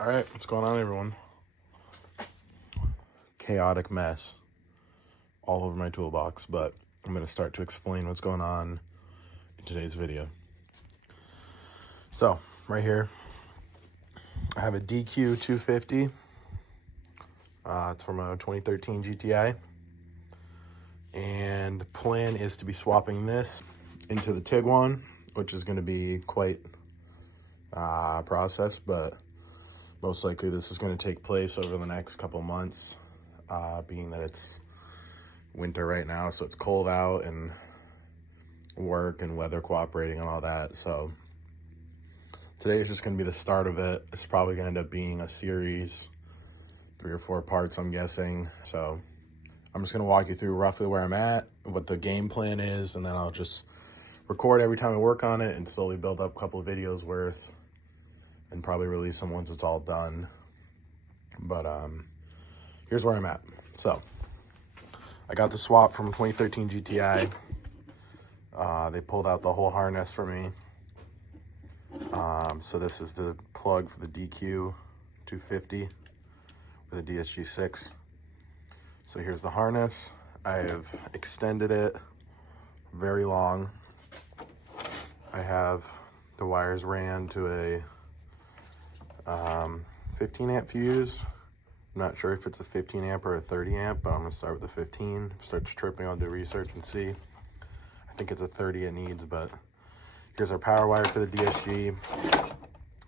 All right, what's going on, everyone? Chaotic mess all over my toolbox, but I'm going to start to explain what's going on in today's video. So, right here, I have a dq250. It's from a 2013 GTI. And the plan is to be swapping this into the Tiguan, which is going to be quite a process, but most likely this is going to take place over the next couple months, being that it's winter right now, so it's cold out and work and weather cooperating and all that. So today is just going to be the start of it. It's probably going to end up being a series, 3 or 4 parts, I'm guessing. So I'm just going to walk you through roughly where I'm at, what the game plan is, and then I'll just record every time I work on it and slowly build up a couple of videos worth and probably release them once it's all done. But here's where I'm at. So I got the swap from 2013 GTI. They pulled out the whole harness for me. So this is the plug for the dq250 with a DSG6. So here's the harness. I have extended it very long. I have the wires ran to a 15 amp fuse. I'm not sure if it's a 15 amp or a 30 amp, but I'm gonna start with the 15. If it starts tripping, I'll do research and see. I think it's a 30 it needs, but here's our power wire for the DSG,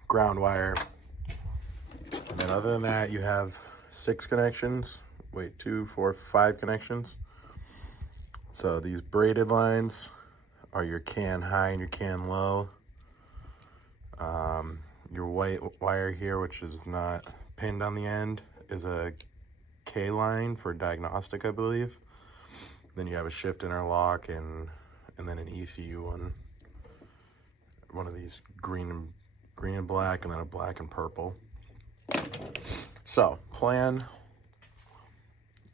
ground wire. And then other than that, you have 6 connections. Wait, 2, 4, 5 connections. So these braided lines are your can high and your can low. Your white wire here, which is not pinned on the end, is a K line for diagnostic, I believe. Then you have a shift interlock and then an ECU one of these green and black, and then a black and purple. So plan,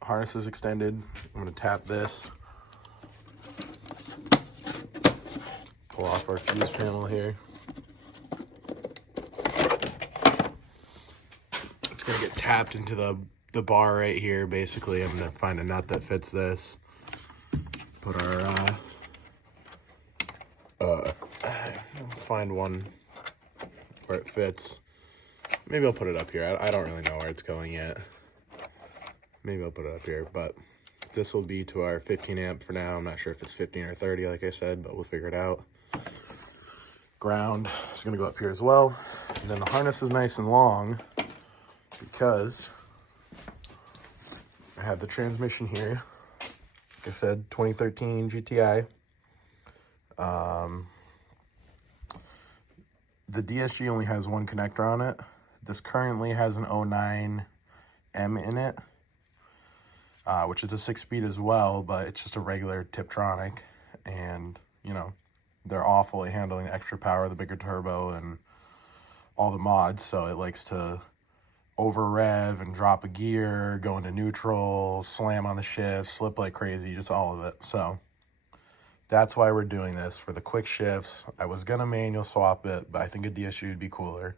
harness is extended. I'm gonna tap this, pull off our fuse panel here. It's gonna get tapped into the bar right here. Basically, I'm gonna find a nut that fits this. Put our find one where it fits. Maybe I'll put it up here. I don't really know where it's going yet. Maybe I'll put it up here, but this will be to our 15 amp for now. I'm not sure if it's 15 or 30, like I said, but we'll figure it out. Ground is gonna go up here as well. And then the harness is nice and long because I have the transmission here. Like I said, 2013 GTI. The DSG only has 1 connector on it. This currently has an 09M in it, which is a 6-speed as well, but it's just a regular Tiptronic. And, you know, they're awful at handling the extra power, the bigger turbo, and all the mods. So it likes to over rev and drop a gear, go into neutral, slam on the shift, slip like crazy, just all of it. So that's why we're doing this, for the quick shifts. I was gonna manual swap it, but I think a DSG would be cooler.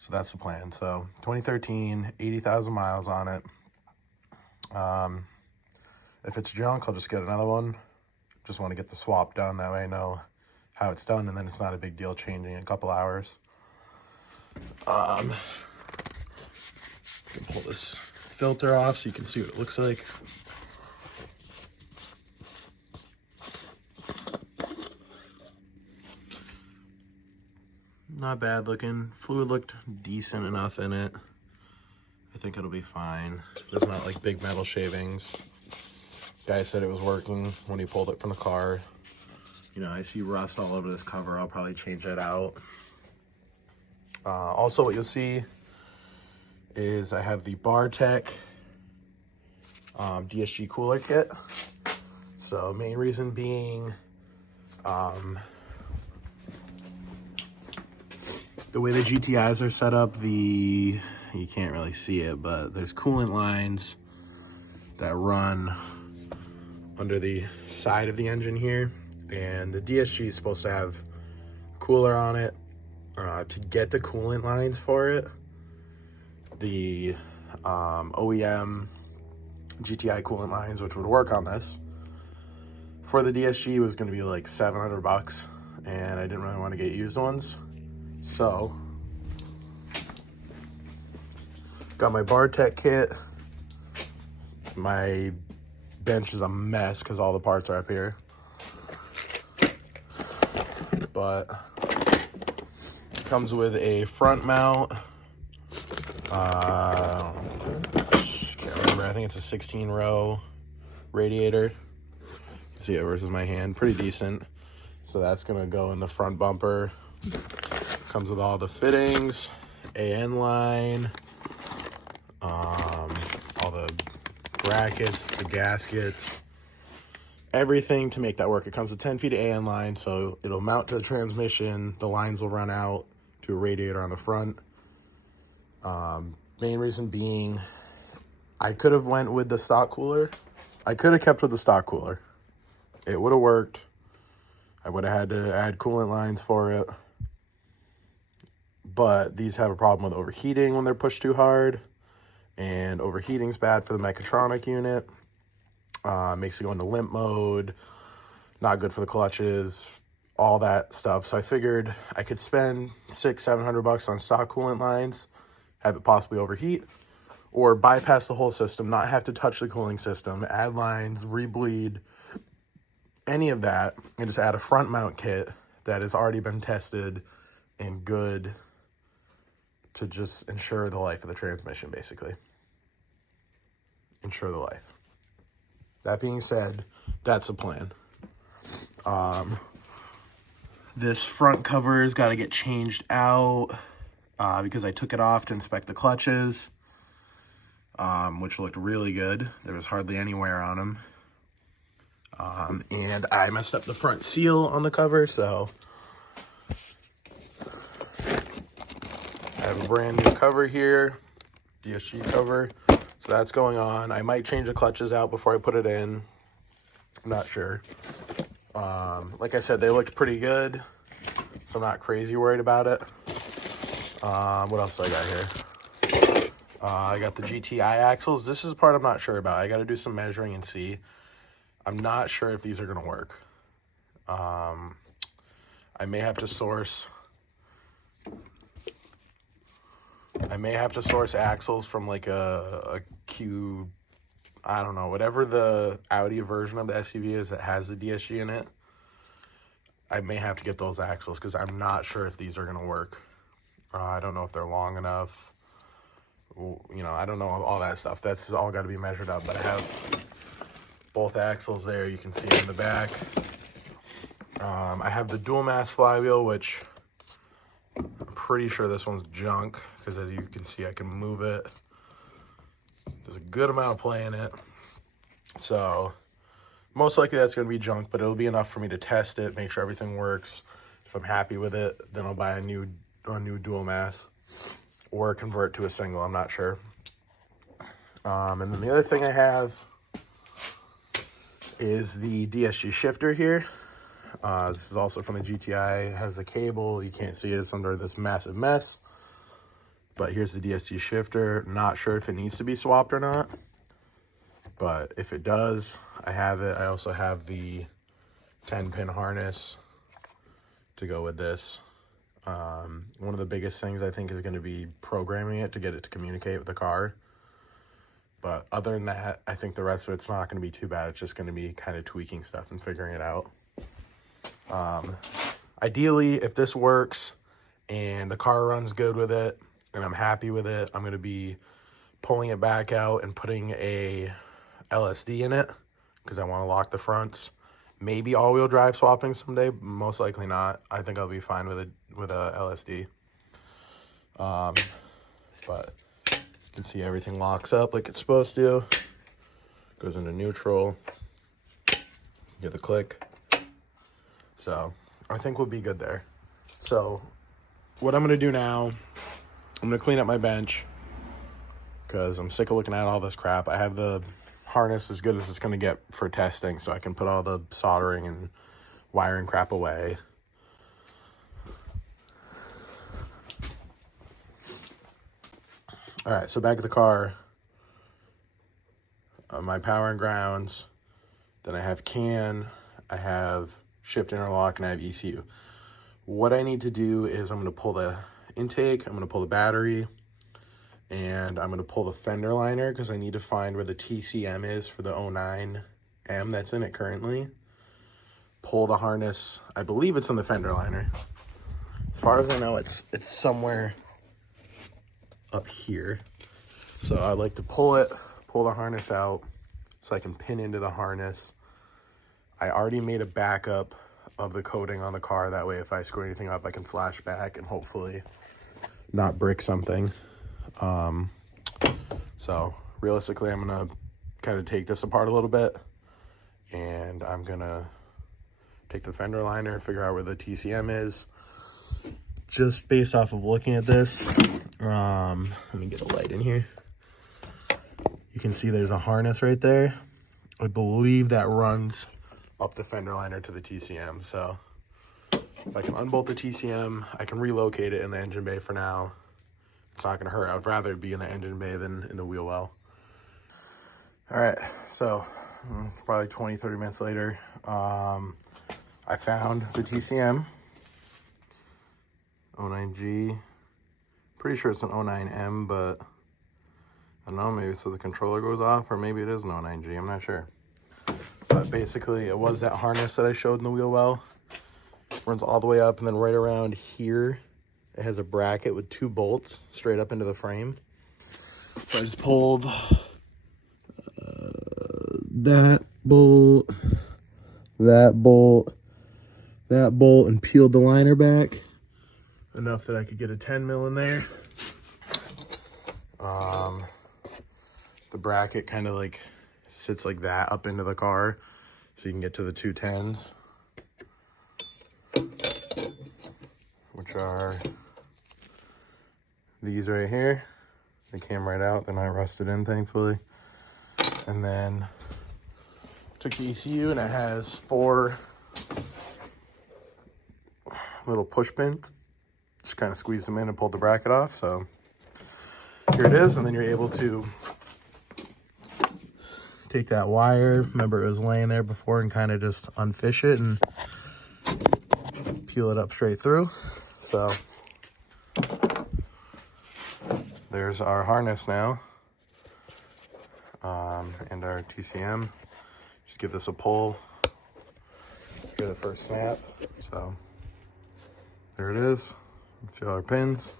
So that's the plan. So 2013, 80,000 miles on it. If it's junk, I'll just get another one. Just want to get the swap done, that way I know how it's done, and then it's not a big deal changing in a couple hours. Can pull this filter off so you can see what it looks like. Not bad looking. Fluid looked decent enough in it. I think it'll be fine. There's not like big metal shavings. Guy said it was working when he pulled it from the car. You know, I see rust all over this cover. I'll probably change that out. Also, what you'll see is I have the Bartech DSG cooler kit. So main reason being, the way the GTIs are set up, you can't really see it, but there's coolant lines that run under the side of the engine here, and the DSG is supposed to have cooler on it to get the coolant lines for it. the OEM GTI coolant lines, which would work on this. For the DSG was going to be like $700, and I didn't really want to get used ones. So, got my Bartech kit. My bench is a mess because all the parts are up here. But it comes with a front mount. Can't remember. I think it's a 16 row radiator. See it versus my hand. Pretty decent. So that's going to go in the front bumper. Comes with all the fittings, AN line, all the brackets, the gaskets, everything to make that work. It comes with 10 feet of AN line, so it'll mount to the transmission. The lines will run out to a radiator on the front. Main reason being, I could have went with the stock cooler. I could have kept with the stock cooler. It would have worked. I would have had to add coolant lines for it. But these have a problem with overheating when they're pushed too hard. And overheating's bad for the mechatronic unit. Makes it go into limp mode. Not good for the clutches. All that stuff. So I figured I could spend $600-700 on stock coolant lines, have it possibly overheat, or bypass the whole system, not have to touch the cooling system, add lines, rebleed, any of that, and just add a front mount kit that has already been tested and good to just ensure the life of the transmission, basically. Ensure the life. That being said, that's the plan. This front cover's got to get changed out because I took it off to inspect the clutches, which looked really good. There was hardly any wear on them. And I messed up the front seal on the cover, so I have a brand new cover here, DSG cover, so that's going on. I might change the clutches out before I put it in. I'm not sure. Like I said, they looked pretty good, so I'm not crazy worried about it. What else do I got here? I got the GTI axles. This is the part I'm not sure about. I got to do some measuring and see. I'm not sure if these are going to work. I may have to source axles from like a Q, I don't know, whatever the Audi version of the SUV is that has the DSG in it. I may have to get those axles because I'm not sure if these are going to work. I don't know if they're long enough. You know, I don't know all that stuff. That's all got to be measured up, but I have both axles there. You can see in the back. I have the dual mass flywheel, which I'm pretty sure this one's junk because as you can see, I can move it. There's a good amount of play in it. So most likely that's going to be junk, but it'll be enough for me to test it, make sure everything works. If I'm happy with it, then I'll buy a new dual mass or convert to a single. I'm not sure. And then the other thing I have is the DSG shifter here. This is also from the GTI. It has a cable. You can't see it. It's under this massive mess. But here's the DSG shifter. Not sure if it needs to be swapped or not. But if it does, I have it. I also have the 10-pin harness to go with this. One of the biggest things I think is going to be programming it to get it to communicate with the car. But other than that, I think the rest of it's not going to be too bad. It's just going to be kind of tweaking stuff and figuring it out. Ideally, if this works and the car runs good with it and I'm happy with it, I'm going to be pulling it back out and putting a LSD in it because I want to lock the fronts. Maybe all-wheel drive swapping someday. Most likely not. I think I'll be fine with a LSD. But you can see everything locks up like it's supposed to. Goes into neutral. Get the click. So I think we'll be good there. So what I'm going to do now, I'm going to clean up my bench because I'm sick of looking at all this crap. I have the harness as good as it's going to get for testing, so I can put all the soldering and wiring crap away. All right, so back at the car, my power and grounds, then I have CAN, I have shift interlock, and I have ECU. What I need to do is I'm going to pull the intake, I'm going to pull the battery, and I'm going to pull the fender liner because I need to find where the TCM is for the 09M that's in it currently. Pull the harness. I believe it's in the fender liner. As far as I know, it's somewhere up here. So I like to pull the harness out so I can pin into the harness. I already made a backup of the coating on the car. That way, if I screw anything up, I can flash back and hopefully not brick something. So realistically, I'm gonna kind of take this apart a little bit, and I'm gonna take the fender liner, figure out where the TCM is. Just based off of looking at this, let me get a light in here. You can see there's a harness right there. I believe that runs up the fender liner to the TCM. So if I can unbolt the TCM, I can relocate it in the engine bay for now. It's not gonna hurt. I would rather it be in the engine bay than in the wheel well. All right, so probably 20, 30 minutes later, I found the TCM, 09G. Pretty sure it's an 09M, but I don't know, maybe it's so the controller goes off, or maybe it is an 09G, I'm not sure. But basically, it was that harness that I showed in the wheel well. Runs all the way up, and then right around here, it has a bracket with 2 bolts straight up into the frame. So I just pulled that bolt, and peeled the liner back enough that I could get a 10 mil in there. The bracket kind of like sits like that up into the car, so you can get to the 2 10s, which are these right here. They came right out, they're not rusted in, thankfully. And then took the ECU, and it has 4 little push pins. Just kind of squeezed them in and pulled the bracket off. So here it is, and then you're able to take that wire. Remember, it was laying there before, and kind of just unfish it and peel it up straight through. So there's our harness now, and our TCM. Just give this a pull. Hear the first snap. So there it is. See all our pins.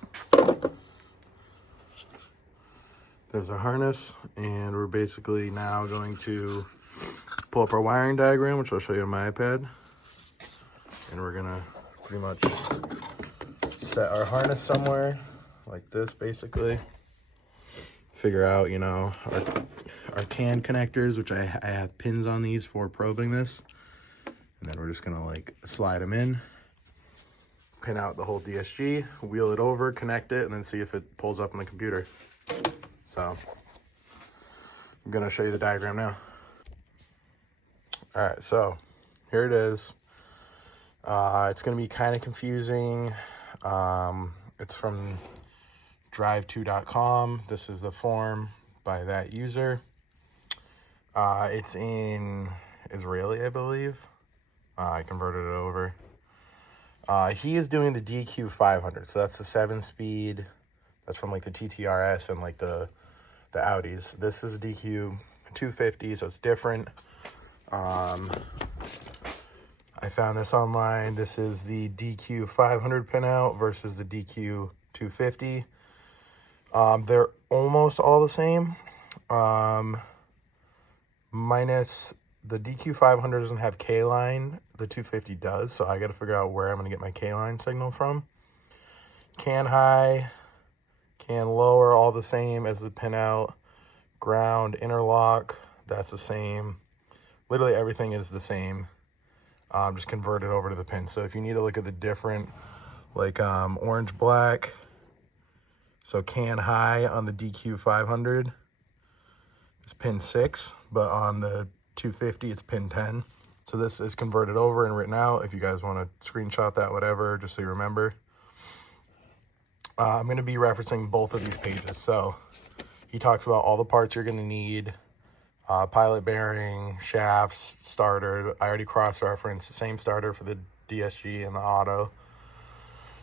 There's our harness, and we're basically now going to pull up our wiring diagram, which I'll show you on my iPad. And we're gonna pretty much set our harness somewhere like this, basically. Figure out, you know, our CAN connectors, which I have pins on these for probing this. And then we're just gonna like slide them in, pin out the whole DSG, wheel it over, connect it, and then see if it pulls up on the computer. So I'm gonna show you the diagram now. All right, so here it is. It's gonna be kind of confusing. It's from drive2.com. This is the form by that user. It's in Israeli, I believe. I converted it over. He is doing the dq250, so that's the 7-speed. That's from like the TTRS and like the Audis. This is a dq250, so it's different. I found this online. This is the dq500 pinout versus the dq250. They're almost all the same, minus the dq500 doesn't have K-line. The 250 does, so I got to figure out where I'm going to get my K-line signal from. CAN high, CAN lower, all the same as the pinout. Ground, interlock, that's the same. Literally everything is the same. Just converted over to the pin. So if you need to look at the different, like orange, black, so CAN high on the dq500 is pin 6, but on the 250 it's pin 10. So this is converted over and written out if you guys want to screenshot that, whatever, just so you remember. I'm going to be referencing both of these pages. So he talks about all the parts you're going to need, pilot bearing, shafts, starter. I already cross-referenced the same starter for the DSG and the auto.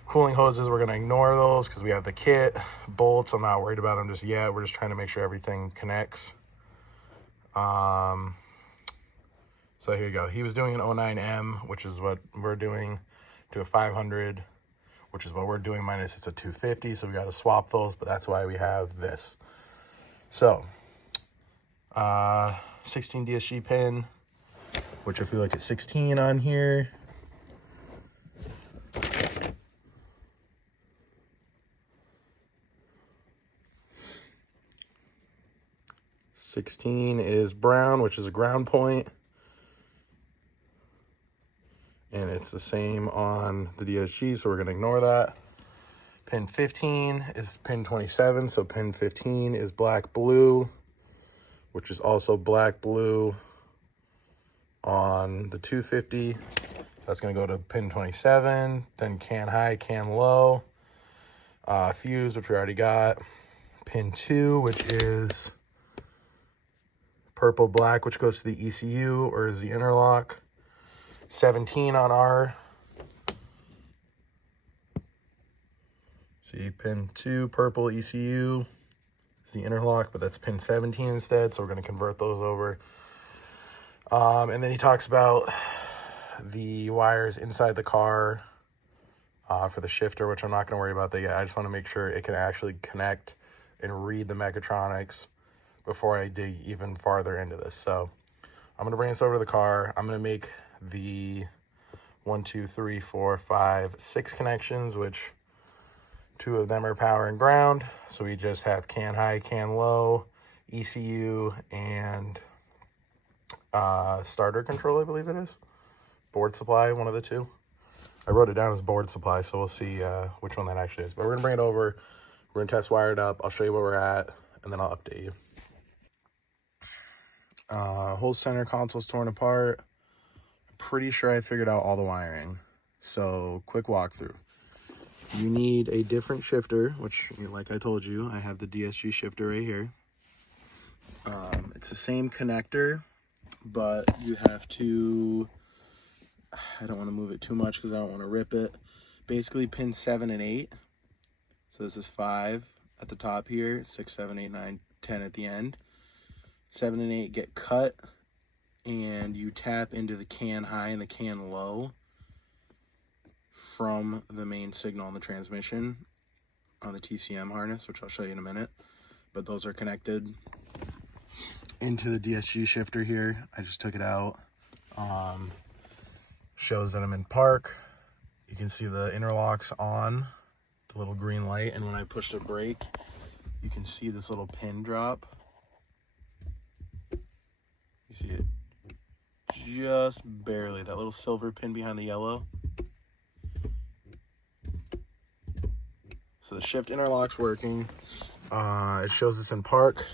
Cooling hoses, we're going to ignore those because we have the kit. Bolts, I'm not worried about them just yet. We're just trying to make sure everything connects. So here you go. He was doing an 09M, which is what we're doing, to a 500, which is what we're doing, minus it's a 250. So we got to swap those, but that's why we have this. So 16 DSG pin, which if we look at 16 on here, '16 is brown, which is a ground point, and it's the same on the DSG, so we're going to ignore that. Pin 15 is pin 27, so pin 15 is black blue, which is also black blue on the 250. That's going to go to pin 27, then can high, can low, fuse, which we already got, pin 2, which is purple black, which goes to the ECU or is the interlock, 17 on our, see, pin 2, purple ECU is the interlock, but that's pin 17 instead, so we're going to convert those over. And then he talks about the wires inside the car for the shifter, which I'm not going to worry about that yet. I just want to make sure it can actually connect and read the mechatronics before I dig even farther into this. So I'm going to bring this over to the car. I'm going to make the 1, 2, 3, 4, 5, 6 connections, which 2 of them are power and ground. So we just have can high, can low, ECU, and starter control, I believe it is. Board supply, one of the two. I wrote it down as board supply, so we'll see which one that actually is. But we're going to bring it over. We're going to test wire it up. I'll show you where we're at, and then I'll update you. Whole center console's torn apart. I'm pretty sure I figured out all the wiring. So, quick walkthrough. You need a different shifter, which, like I told you, I have the DSG shifter right here. It's the same connector, but you have to, I don't want to move it too much because I don't want to rip it. Basically, pin 7 and 8. So this is 5 at the top here, 6, 7, 8, 9, 10 at the end. 7 and 8 get cut, and you tap into the can high and the can low from the main signal on the transmission on the TCM harness, which I'll show you in a minute. But those are connected into the DSG shifter here. I just took it out. Shows that I'm in park. You can see the interlocks on, the little green light, and when I push the brake, you can see this little pin drop. You see it just barely, that little silver pin behind the yellow. So the shift interlock's working. It shows us in park.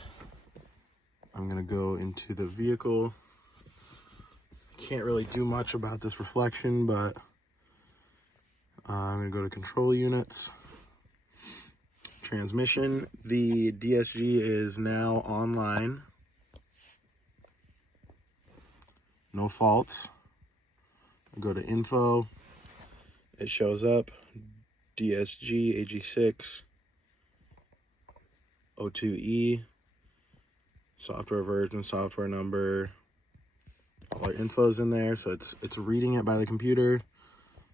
I'm gonna go into the vehicle. Can't really do much about this reflection, but I'm gonna go to control units. Transmission, the DSG is now online. No faults. I go to info. It shows up DSG AG6 02E, software version, software number. All our info's in there, so it's reading it by the computer.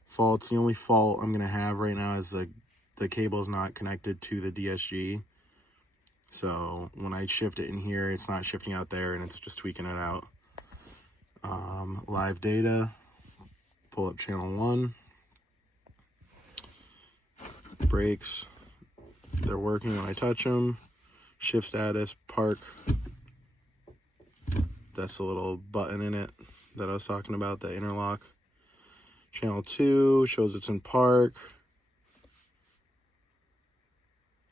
Faults, the only fault I'm gonna have right now is the cable's not connected to the DSG. So when I shift it in here, it's not shifting out there, and it's just tweaking it out. Live data, pull up channel 1. Brakes, they're working when I touch them. Shift status, park. That's the little button in it that I was talking about, the interlock. Channel 2 shows it's in park.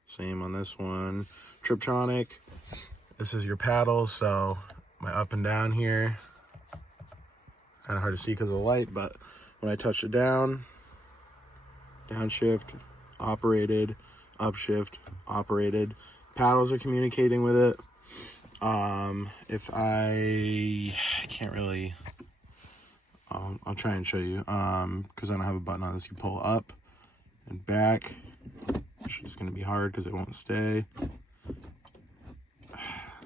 Same on this one. Triptronic, this is your paddle, so my up and down here. Kind of hard to see because of the light, but when I touch it down, downshift, operated. upshift, operated. Paddles are communicating with it. If I can't really, I'll try and show you, because I don't have a button on this. You pull up and back, which is going to be hard because it won't stay.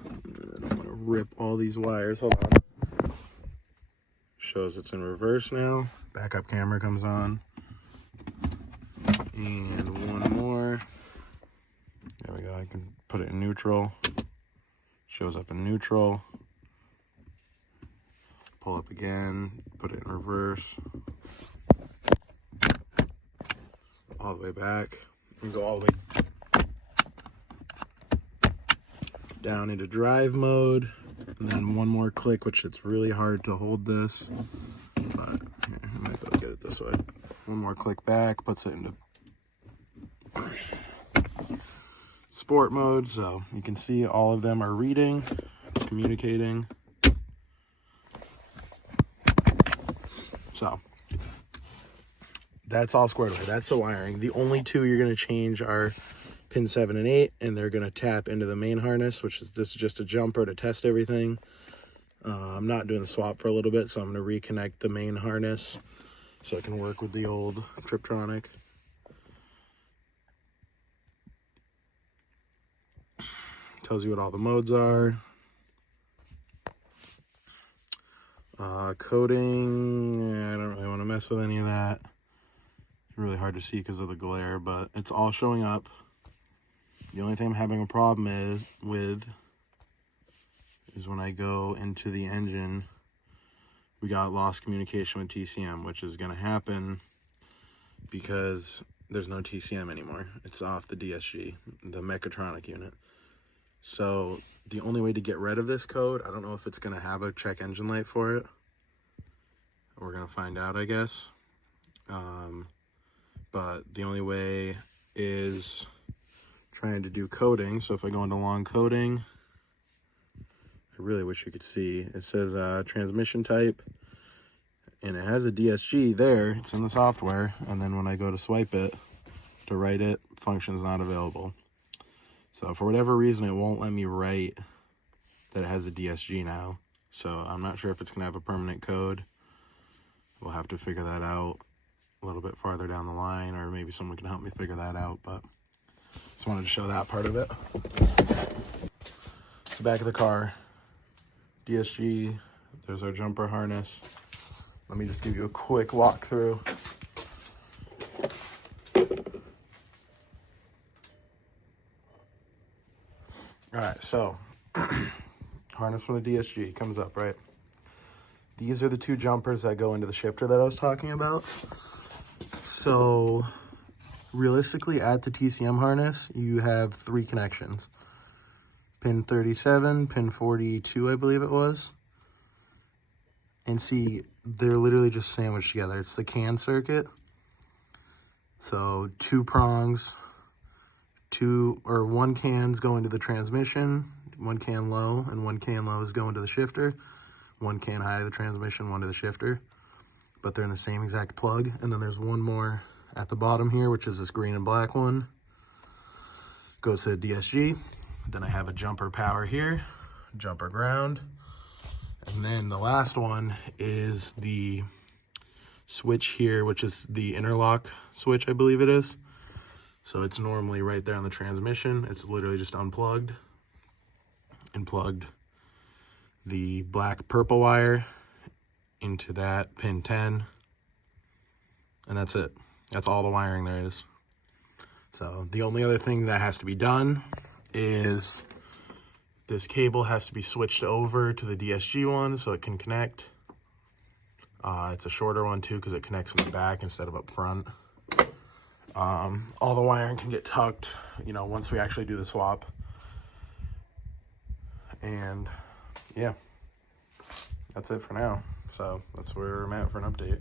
I'm going to rip all these wires. Hold on. Shows it's in reverse now. Backup camera comes on. And one more. There we go. I can put it in neutral. Shows up in neutral. Pull up again. Put it in reverse. All the way back. And go all the way down into drive mode. And then one more click, which it's really hard to hold this. But here, I might be able to get it this way. One more click back. Puts it into sport mode, so you can see all of them are reading. It's communicating. So that's all squared away. That's the wiring. The only two you're going to change are pin 7 and 8, and they're going to tap into the main harness, which is, this is just a jumper to test everything. I'm not doing the swap for a little bit, so I'm going to reconnect the main harness so it can work with the old Triptronic. Tells you what all the modes are. Coding, I don't really want to mess with any of that. It's really hard to see because of the glare, but it's all showing up. The only thing I'm having a problem with is when I go into the engine, we got lost communication with TCM, which is going to happen because there's no TCM anymore. It's off the DSG, the mechatronic unit. So the only way to get rid of this code, I don't know if it's going to have a check engine light for it. We're going to find out, I guess. But the only way is trying to do coding. So if I go into long coding, I really wish you could see. It says transmission type, and it has a DSG there. It's in the software. And then when I go to swipe it, to write it, function's not available. So for whatever reason, it won't let me write that it has a DSG now. So I'm not sure if it's going to have a permanent code. We'll have to figure that out a little bit farther down the line, or maybe someone can help me figure that out. But just wanted to show that part of it. It's the back of the car. DSG. There's our jumper harness. Let me just give you a quick walkthrough. All right, so harness from the DSG comes up, right? These are the two jumpers that go into the shifter that I was talking about. So realistically, at the TCM harness, you have 3 connections. Pin 37, pin 42, I believe it was. And see, they're literally just sandwiched together. It's the can circuit. So 2 prongs. 1 can's going to the transmission, 1 can low, and 1 can low is going to the shifter. 1 can high to the transmission, 1 to the shifter. But they're in the same exact plug. And then there's one more at the bottom here, which is this green and black one. Goes to the DSG. Then I have a jumper power here, jumper ground. And then the last one is the switch here, which is the interlock switch, I believe it is. So it's normally right there on the transmission. It's literally just unplugged and plugged the black purple wire into that pin 10. And that's it. That's all the wiring there is. So the only other thing that has to be done is this cable has to be switched over to the DSG one so it can connect. It's a shorter one too because it connects in the back instead of up front. All the wiring can get tucked, you know, once we actually do the swap. And yeah, that's it for now. So that's where I'm at for an update.